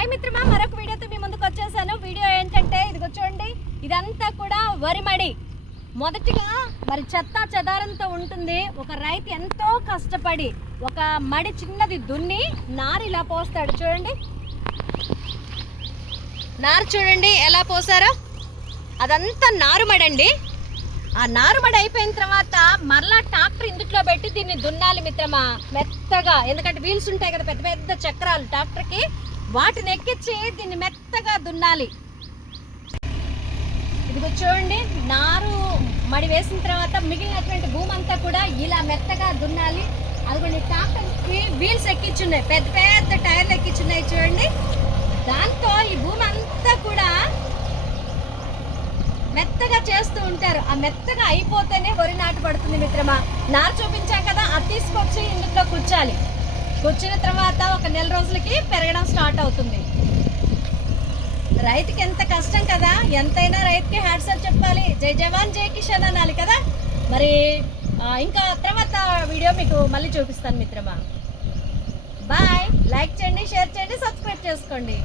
Hi మిత్రమా మరొక వీడియోతో మీ ముందుకు వచ్చేసాను. వీడియో ఏంటంటే ఇదిగో చూడండి ఇదంతా కూడా వరి మడి. మొదటిగా మరి చెత్త చెదారంతో ఉంటుంది. ఒక రైతు ఎంతో కష్టపడి ఒక మడి చిన్నది దున్ని నారు ఇలా పోస్తాడు. చూడండి. నారు చూడండి ఎలా పోసారో. అదంతా నారుమడి అండి ఆ నారుమడి అయిపోయిన తర్వాత మరలా ట్రాక్టర్ ఇందుట్లో పెట్టి దీన్ని దున్నాలి మిత్రమా. మెత్తగా ఎందుకంటే వీల్స్ ఉంటాయి కదా పెద్ద పెద్ద చక్రాలు ట్రాక్టర్కి. వాటిని ఎక్కించి దీన్ని మెత్తగా దున్నాలి. ఇదిగో చూడండి నారు మడి వేసిన తర్వాత మిగిలినటువంటి భూమి అంతా కూడా ఇలా మెత్తగా దున్నాలి. అదిగోండి ట్రాక్టర్కి వీల్స్ ఎక్కించున్నాయి పెద్ద పెద్ద టైర్లు ఎక్కించున్నాయి చూడండి. దాంతో ఈ భూమి అంతా కూడా మెత్తగా చేస్తూ ఉంటారు. ఆ మెత్తగా అయిపోతేనే వరి నాటు పడుతుంది మిత్రమా. నారు చూపించాం కదా అది తీసుకొచ్చి ఇందులో కూర్చాలి. కూర్చున్న తర్వాత ఒక నెల రోజులకి పెరగడం స్టార్ట్ అవుతుంది. రైతుకి ఎంత కష్టం కదా? ఎంతైనా రైతుకి హ్యాట్సాప్ చెప్పాలి. జై జవాన్ జై కిషన్ అనాలి కదా? మరి ఇంకా తర్వాత వీడియో మీకు మళ్ళీ చూపిస్తాను మిత్రమా. బాయ్. లైక్ చేయండి షేర్ చేయండి సబ్స్క్రైబ్ చేసుకోండి.